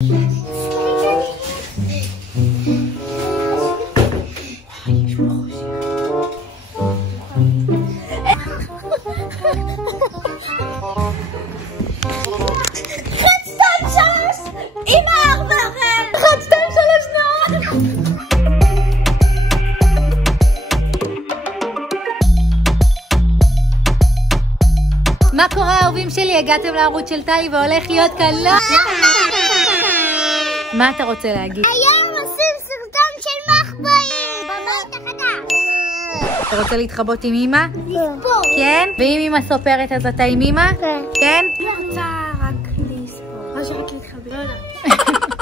מה קורה האהובים שלי? הגעתם לערוץ של טלי והולך להיות קלה. מה אתה רוצה להגיד? היום עושים סרטון של מחבואים בבית החדש. אתה רוצה להתחבות עם אמא? לספור. כן? ואם אמא סופרת אז אתה עם אמא? כן. כן? אני רוצה רק לספור. או שרק להתחבר. לא יודעת.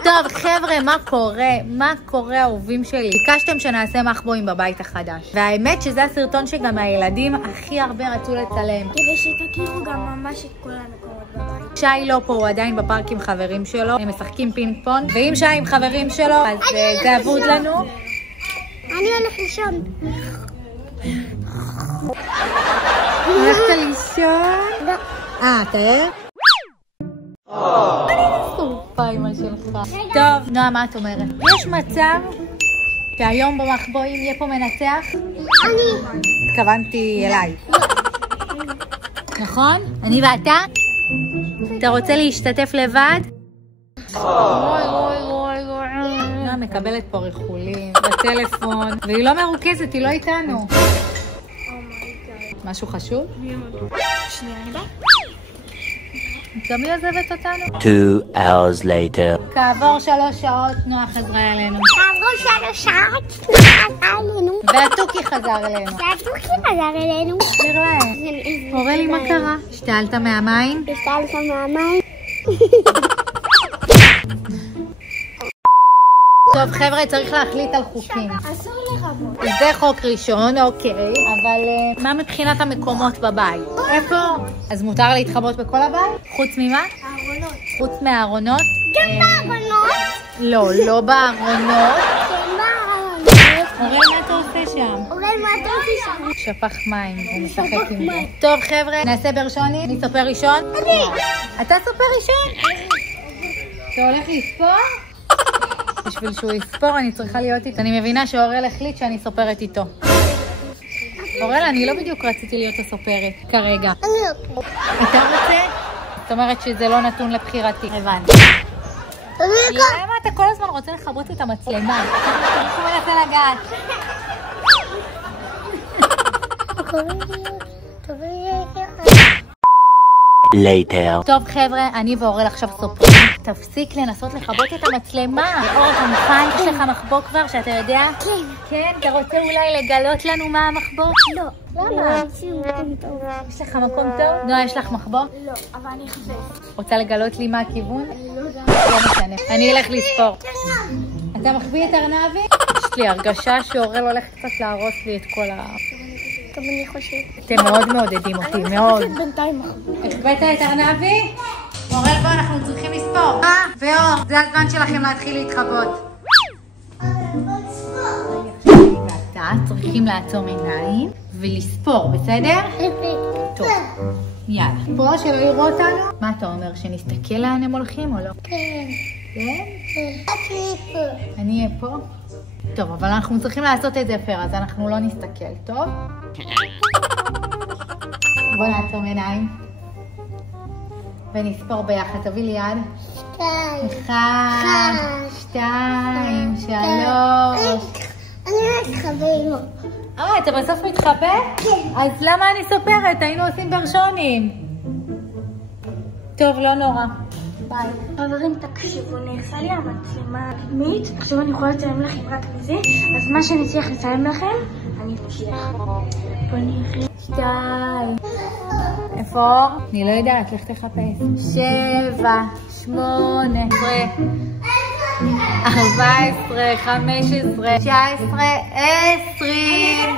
טוב חבר'ה, מה קורה? מה קורה האהובים שלי? ביקשתם שנעשה מחבואים בבית החדש, והאמת שזה הסרטון שגם הילדים הכי הרבה רצו לצלם, כדי שתכירו גם ממש את כל המקומות בבית. שי לא פה, הוא עדיין בפארק עם חברים שלו, הם משחקים פינג פונג, ואם שי עם חברים שלו אז זה אבוד לנו. אני הולך לישון. הולכת לישון? לא. אתה ערב? שרופה אמא שלך. טוב, נועה, מה את אומרת? יש מצב שהיום במחבואים יהיה פה מנצח? אני. התכוונתי אליי. נכון? אני ואתה? אתה רוצה להשתתף לבד? נועה מקבלת פה ריחולים בטלפון, והיא לא מרוכזת, היא לא איתנו. משהו חשוב? שנייה, אני באה. גם היא עוזבת אותנו. 2 hours later. כעבור 3 שעות נועה חזרה אלינו. כעבור 3 שעות חזר אלינו. והתוכי חזר אלינו. והתוכי חזר אלינו. תסביר להם. קורא לי מה קרה? השתעלת מהמים? השתעלת מהמים. טוב חבר'ה, צריך להחליט על חוקים. אסור לרבות. זה חוק ראשון, אוקיי, אבל מה מבחינת המקומות בבית? איפה? אז מותר להתחבות בכל הבית? חוץ ממה? הארונות. חוץ מהארונות? גם בארונות. לא, לא בארונות. כן בארונות. אורל, מה אתה עושה שם? אורל, מה אתה עושה שם? שפך מים, הוא משחק עם זה. טוב חבר'ה, נעשה ברשוני, אני סופר ראשון? אני. אתה סופר ראשון? אתה הולך לספור? בשביל שהוא יספור אני צריכה להיות איתו. אני מבינה שאורל החליט שאני סופרת איתו. אורל, אני לא בדיוק רציתי להיות הסופרת כרגע. אני לא. אתה רוצה? זאת אומרת שזה לא נתון לבחירתי. הבנתי. למה אתה כל הזמן רוצה לחבות את המצלמה? אתה מנסה לגעת. Later. טוב חבר'ה, אני ואורל עכשיו סופרים. תפסיק לנסות לכבות את המצלמה. אור, אתה מוכן? יש לך מחבוא כבר שאתה יודע? כן. כן? אתה רוצה אולי לגלות לנו מה המחבוא? לא. למה? יש יש לך מקום טוב? נועה, יש לך מחבוא? לא, אבל אני אחפש. רוצה לגלות לי מה הכיוון? אני לא יודעת. לא משנה. אני אלך לספור. אתה מחביא את ארנבי? יש לי הרגשה שאורל הולך קצת להרוס לי את כל ה... גם אני חושבת. אתם מאוד מעודדים אותי, מאוד. אני בינתיים מחבוא. החבאת את ארנבי? אורל, בוא, אנחנו צריכים לספור. ואור, זה הזמן שלכם להתחיל להתחבות. ואתה צריכים לעצום עיניים ולספור, בסדר? טוב. יאללה. פה שלא יראו אותנו? מה אתה אומר, שנסתכל לאן הם הולכים או לא? כן. כן? אני פה. אני אהיה פה? טוב, אבל אנחנו צריכים לעשות את זה פייר, אז אנחנו לא נסתכל, טוב? בוא נעצום עיניים. ונספור ביחד, תביא לי יד. 1, 2, 3. אני לא מתחבא. אתה בסוף מתחבא? כן. אז למה אני סופרת? היינו עושים ברשונים. טוב, לא נורא. ביי. חברים, תקשיבו, נעשה לי המצלמה הקדמית. עכשיו אני יכולה לצלם לכם רק מזה, אז מה שאני צריך לצלם לכם, אני אצליח. בוא נראה. 2. איפה אור? אני לא יודעת, לך תחפש. 7, 8, 14, 15, 19, 20.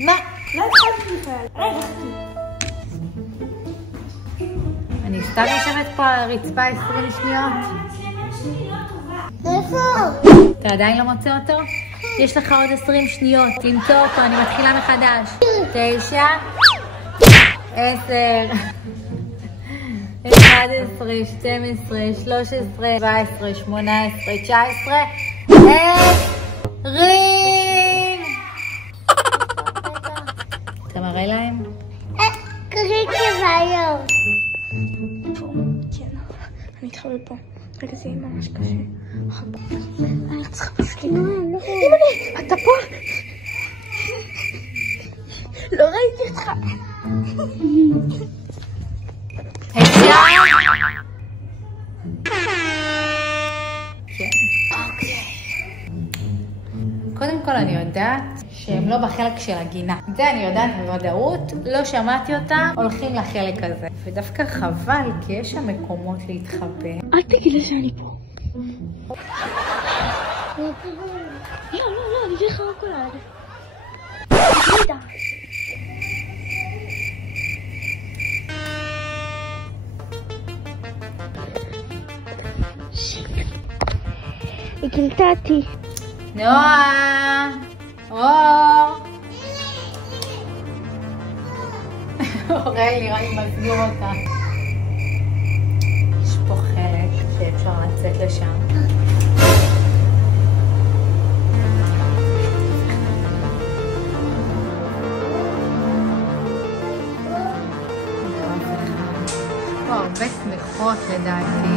מה? לא התחלתי בכלל. רגע, חכי. אני סתם יושבת פה על הרצפה 20 שניות. איפה? אתה עדיין לא מוצא אותו? יש לך עוד 20 שניות למצוא אותו, אני מתחילה מחדש. 9, 10, 11, 11, 12, 13, 14, 18, 19, 20. אתה מראה להם? קריק כבעיות. פה, כן. אני אתחבר פה. רגע, זה יהיה ממש קשה. אני צריכה פשוט להתאמן. אתה פה? לא ראיתי אותך. אפשר? כן. קודם כל אני יודעת שהם לא בחלק של הגינה. זה אני יודעת בוודאות, לא שמעתי אותם, הולכים לחלק הזה. ודווקא חבל, כי יש שם מקומות להתחבא. אל תגיד לה שאני פה. לא, אני אביא לך רוקולד. תגידה. היא גילתה אותי. נועה! אור! אוראל נראה לי מסגיר אותה. יש פה חלק שאפשר לצאת לשם. פה הרבה שמחות לדעתי.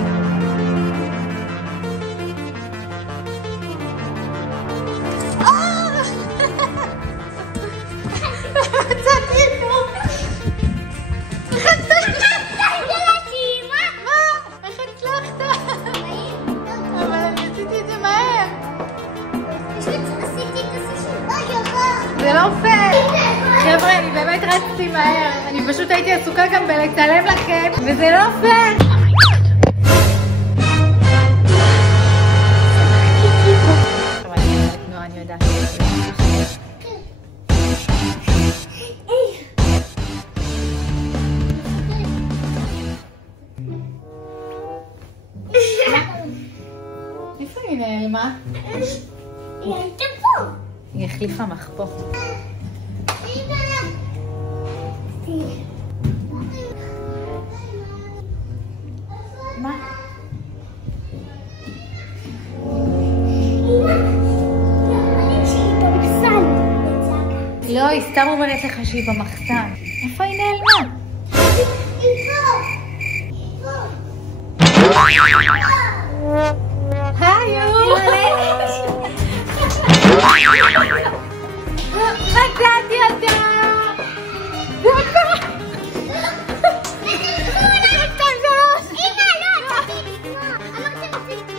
זה לא פייר. חבר'ה, אני באמת רצתי מהר. אני פשוט הייתי עסוקה גם בלצלם לכם, וזה לא פייר. אני יודעת. איפה היא נעלמה? היא הייתה פה. היא החליפה מחפור. מה? לא, היא סתם אומרת לך שהיא במחסן. איפה היא נעלמה? היו! מצאתי אותה! זה אותה!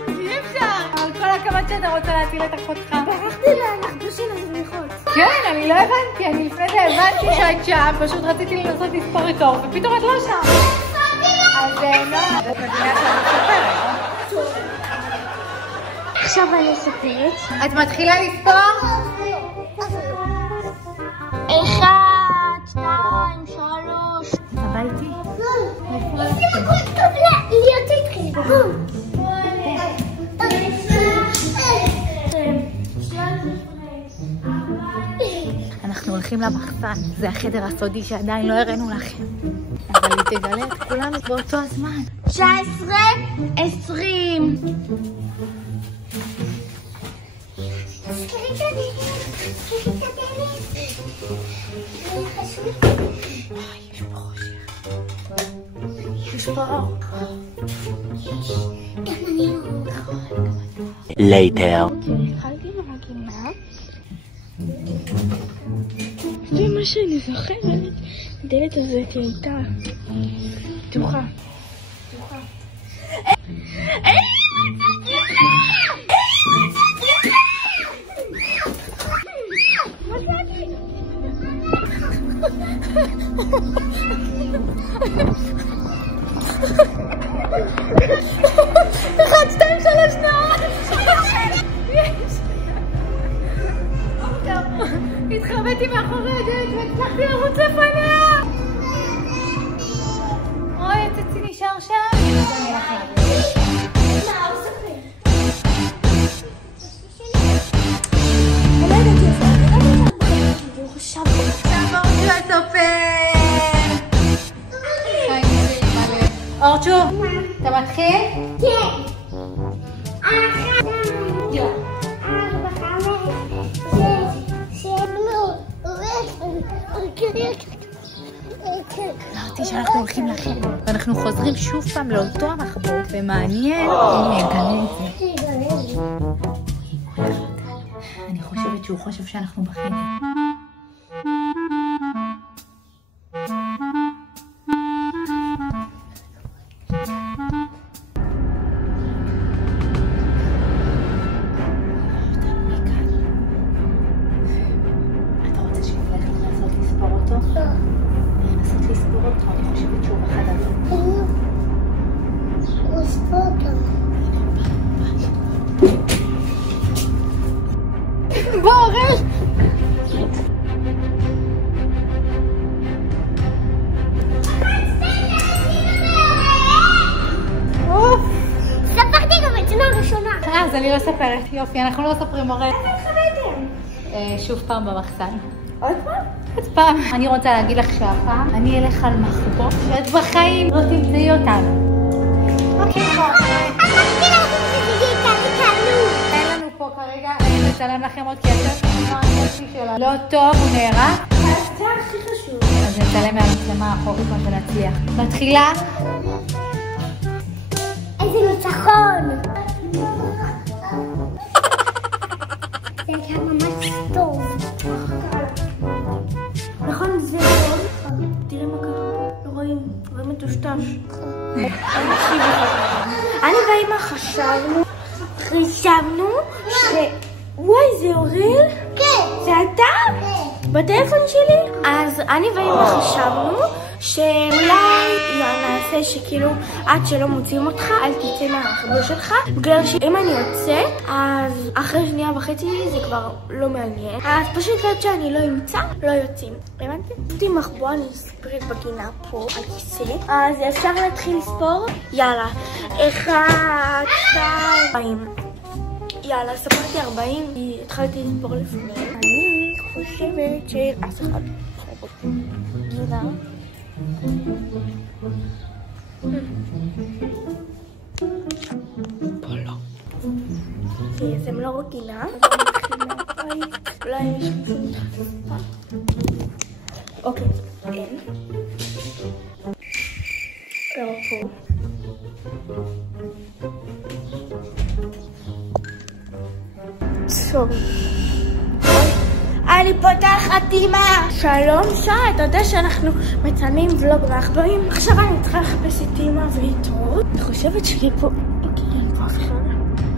אי אפשר! כל הכבוד שאתה רוצה להציל את אחותך. ברחתי לנחבוש של הזריחות. כן, אני לא הבנתי, אני לפני זה הבנתי שאת שם, פשוט רציתי לנסות לספור את אור, ופתאום את לא שם. אז מה? את מבינה שאני מספרת. עכשיו אני אספרת. את מתחילה לספור? 1, 2, 3. הביתי? זה מקום טוב להיות איתכם. אנחנו הולכים למחסן, זה החדר הסודי שעדיין לא הראינו לכם. אבל היא תגלה את כולנו באותו הזמן. 19, 20. יש פה אור. Later. התחלתי מהגינה. זה מה שאני זוכרת. הדלת הזאת הייתה פתוחה. אחד, שתיים, שלוש, נאות! התחבאתי מאחורי הדלת והצלחתי לרוץ לפניה! אוי, הצצי נשאר שם? אנחנו חוזרים שוב פעם לאותו המחבוא, ומעניין אם יגלה את זה. אני חושבת שהוא חושב שאנחנו בחדר. בוא, אורל! ספרתי גם את שנה הראשונה. אז אני לא ספרת. יופי, אנחנו לא ספרים אורל. שוב פעם במחסן. עוד פעם? עוד פעם. אני רוצה להגיד לך שהפעם אני אלך על מחבוא שאת בחיים לא תמצאי אותנו. אוקיי, בוא. אמרתי לכם שזה יהיה קלו. אין לנו פה כרגע, אני מצלם לכם עוד כסף. שלה לא טוב, הוא נערך. זה הכי חשוב. אז נצלם מהמצלמה האחורית מה שנצליח. מתחילה. איזה ניצחון. זה היה ממש טוב. נכון, זה טוב. תראי מה כתוב. לא רואים, רואים מטושטש. אני ואמא חשבנו וואי, זה אורל? כן. זה אתה? כן. בטלפון שלי? אז אני ואמא חשבנו שאולי נעשה שכאילו עד שלא מוצאים אותך, אל תצא מהחבוא שלך, בגלל שאם אני יוצא, אז אחרי שנייה וחצי זה כבר לא מעניין. אז פשוט עד שאני לא אמצא, לא יוצאים. הבנתם? יש לי מחבוא, אני אספרית בגינה פה על כיסא. אז אפשר להתחיל לספור? יאללה. 1, 2, יאללה, ספרתי 40, התחלתי לספור לפני. אני חושבת שאף אחד גינה. פה לא. אז הם לא גינה. אולי יש מישהו מתחלפה. אוקיי, אין. לא פה. טוב. אני פותחת אימא. שלום שי, אתה יודע שאנחנו מצלמים ולוג מהחבואים. עכשיו אני צריכה לחפש את אימא ואיתו. אני חושבת שיהיה פה... אוקיי, אין פה אף אחד.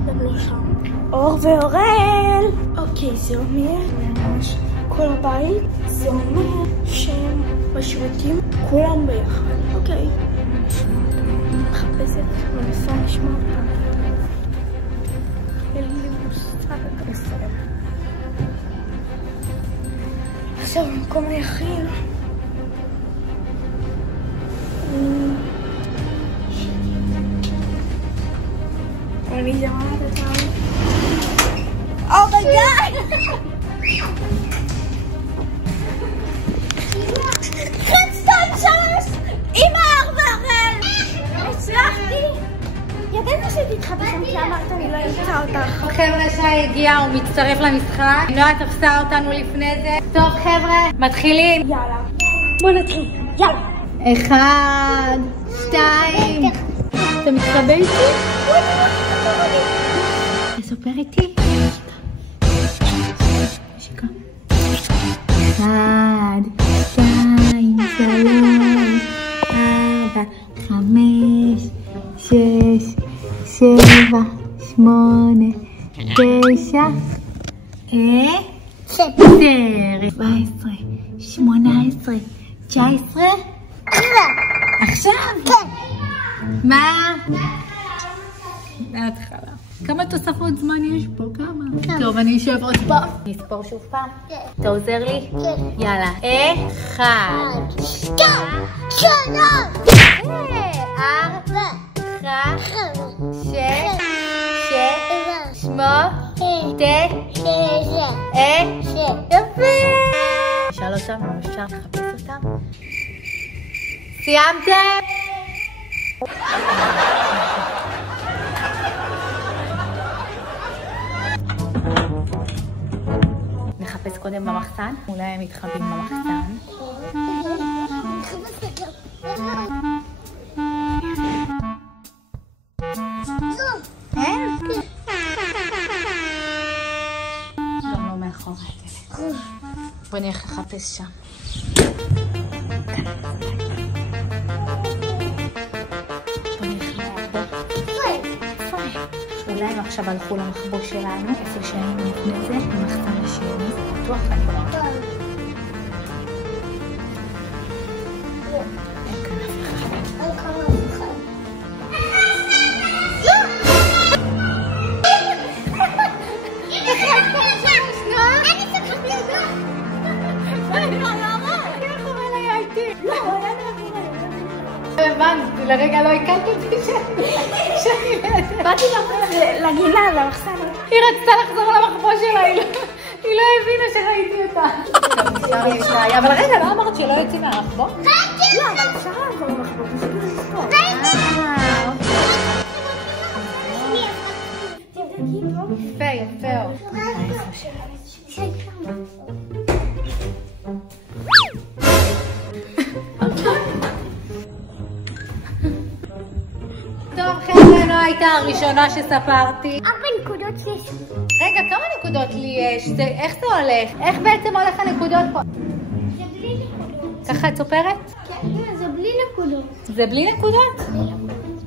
הם לא שם. אור ואורל. אוקיי, זה אומר ממש כל הבית. זה אומר שהם בשירותים כולם ביחד. אוקיי. אני מחפשת, מנסה לשמוע אותם. אין לי מושג איפה הם. עכשיו במקום היחיד. אני זמרת אותם. אומייגאד! חצטן 3! אמא ואורל! הצלחתי! ידענו שתתחבא שם כי אמרת אני לא אמצא אותך. חבר'ה, שי הגיע, הוא מצטרף למשחק. נועה תפסה אותנו לפני זה. טוב חבר'ה, מתחילים. יאללה. בוא נתחיל. יאללה. 1, 2. אתה מתחבא איתי? תספר איתי. שיקה. 1, 2, 3, 4, 5, 6, 7, 8, 9, 10, 17, 18, 19. עכשיו? כן. מה? מההתחלה. כמה תוספות זמן יש פה? כמה? טוב, אני אשב עוד פעם. אני אספור שוב פעם? כן. אתה עוזר לי? כן. יאללה. 1, 2, 3, 4, 5, 6, 8, 9, יפה! נשאל אותם, אם אפשר לחפש אותם. סיימתם? נחפש קודם במחסן, אולי הם מתחבאים במחסן. אין? גם לא מאחורי הדלת. בוא נלך לחפש שם. בוא נלך למחבוא. אולי הם עכשיו הלכו למחבוא שלנו, איפה שהיינו לפני זה, במחסן השני, זה פתוח אני. הבנתי, לרגע לא הקלת אותי שאני לידה. באתי לגינה, למחסן. היא רצתה לחזור למחבוא שלה, היא לא הבינה שראיתי אותה. אבל רגע, לא אמרת שלא יוצאים מהמחבוא? לא, אבל אפשר לעבור למחבוא, פשוט לספור. יפה, יפה. טוב, חבר'ה, נועה הייתה הראשונה שספרתי. 4 נקודות יש. רגע, כמה נקודות לי יש? איך זה הולך? איך בעצם הולך הנקודות פה? זה בלי נקודות. ככה את סופרת? כן, זה בלי נקודות. זה בלי נקודות?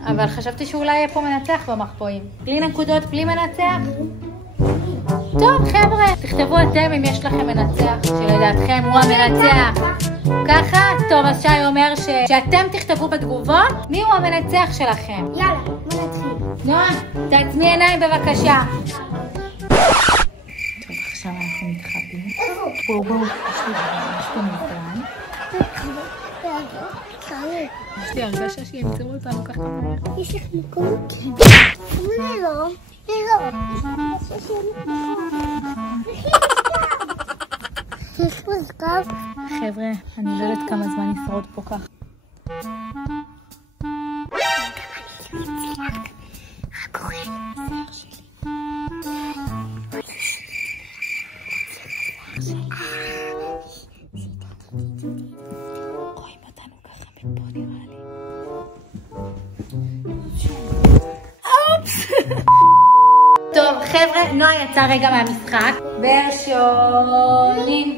אבל חשבתי שאולי יהיה פה מנצח במחבואים. בלי נקודות, בלי מנצח? טוב, חבר'ה, תכתבו אתם אם יש לכם מנצח, שלדעתכם הוא המנצח. ככה? טוב, אז שי אומר שאתם תכתבו בתגובות מי הוא המנצח שלכם. יאללה, בוא נתחיל. נועה, תעצמי עיניים בבקשה. טוב, עכשיו אנחנו מתחבאים. בואו, יש פה מזרן. יש לי הרגשה שימצאו אותנו ככה מהר. יש לך מקום? כן. זה לא. יש מזכב. חבר'ה, אני לא יודעת כמה זמן נשרוד פה כך. רואים אותנו ככה מפה נראה לי. אופס! טוב, חבר'ה, נועה יצא רגע מהמשחק. ברשונים.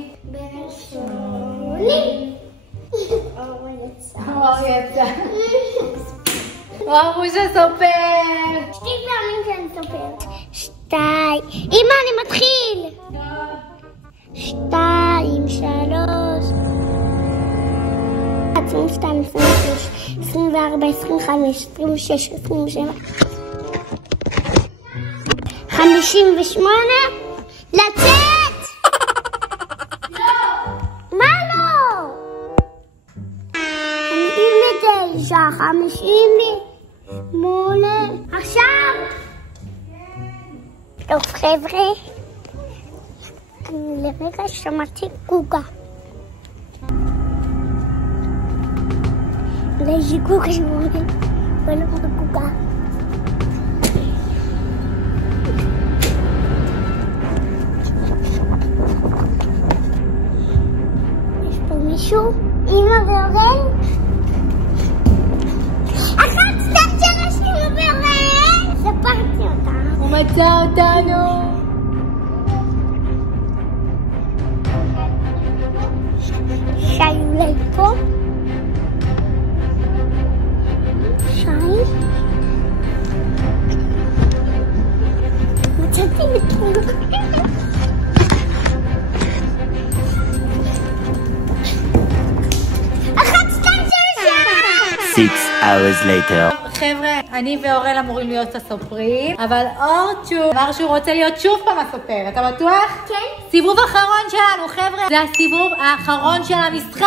אור יצא. אור שסופר. 2 פעמים שאני סופר. 2. אמא, אני מתחיל. 2, 3. 22, 26, 24, 25, 26, 27. 58. לצאת! מה לא? 59, 58. עכשיו! טוב, חבר'ה. לרגע שמעתי גוגה. אולי זה גוגה שאומרים, אבל לא גוגה. יש פה מישהו? אמא ואורן? אחת סתם שלוש אמא ואורן! ספרתי אותה. הוא מצא אותנו. שי אולי פה? שי? מצאתי מכיר. 6 hours later. חבר'ה, אני ואורל אמורים להיות הסופרים, אבל אורצ'ו אמר שהוא רוצה להיות שוב פעם הסופר, אתה בטוח? כן. סיבוב אחרון שלנו, חבר'ה. זה הסיבוב האחרון של המשחק.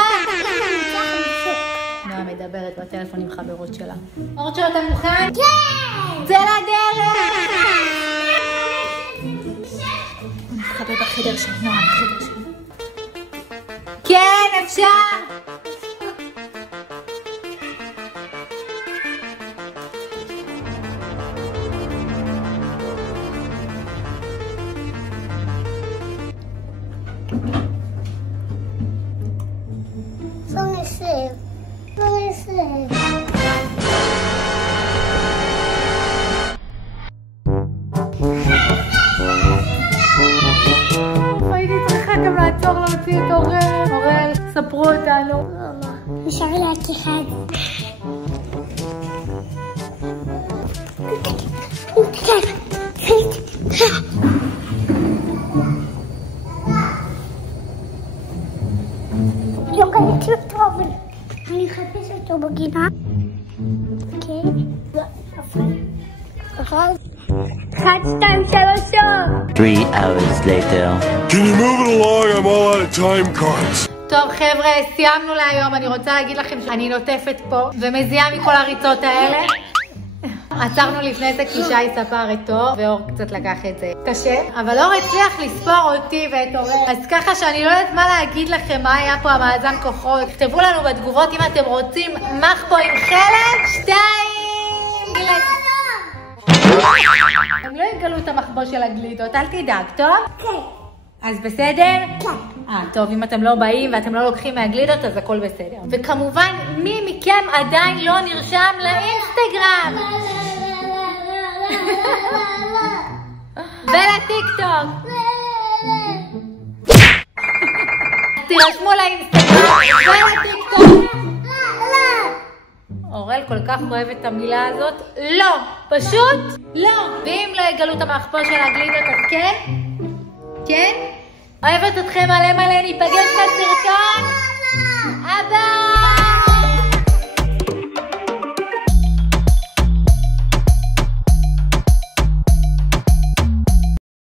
נועה מדברת בטלפון עם חברות שלה. אורצ'ו, אתה מוכן? כן! צא לדרך! נחכה בחדר של נועה, בחדר שלה. כן, אפשר! להוציא את אורל. אורל, ספרו אותנו. נשאר לי רק אחד. לא קניתי אותו, אבל אני אחפש אותו בגינה. אוקיי? אחד, 2, 3. 3 hours later. Can you move it along? I'm all out of time cards. טוב חבר'ה, סיימנו להיום. אני רוצה להגיד לכם שאני נוטפת פה ומזיעה מכל הריצות האלה. עצרנו לפני זה כי שי ספר את אור, ואור קצת לקח את זה קשה, אבל אור הצליח לספור אותי ואת אורל. אז ככה שאני לא יודעת מה להגיד לכם, מה היה פה המאזן כוחות. תכתבו לנו בתגובות אם אתם רוצים מחבו עם חלק 2. הם לא יגלו את המחבו של הגלידות, אל תדאג, טוב? כן. אז בסדר? כן. טוב, אם אתם לא באים ואתם לא לוקחים מהגלידות, אז הכל בסדר. וכמובן, מי מכם עדיין לא נרשם לאינסטגרם? ולטיקטוק. תירשמו לאינסטגרם ולטיקטוק. אורל כל כך אוהב את המילה הזאת. לא, פשוט לא. ואם לא יגלו את המחבו של הגלידות, אז כן? כן? אוהבת אתכם מלא מלא, ניפגש בסרטון הבא.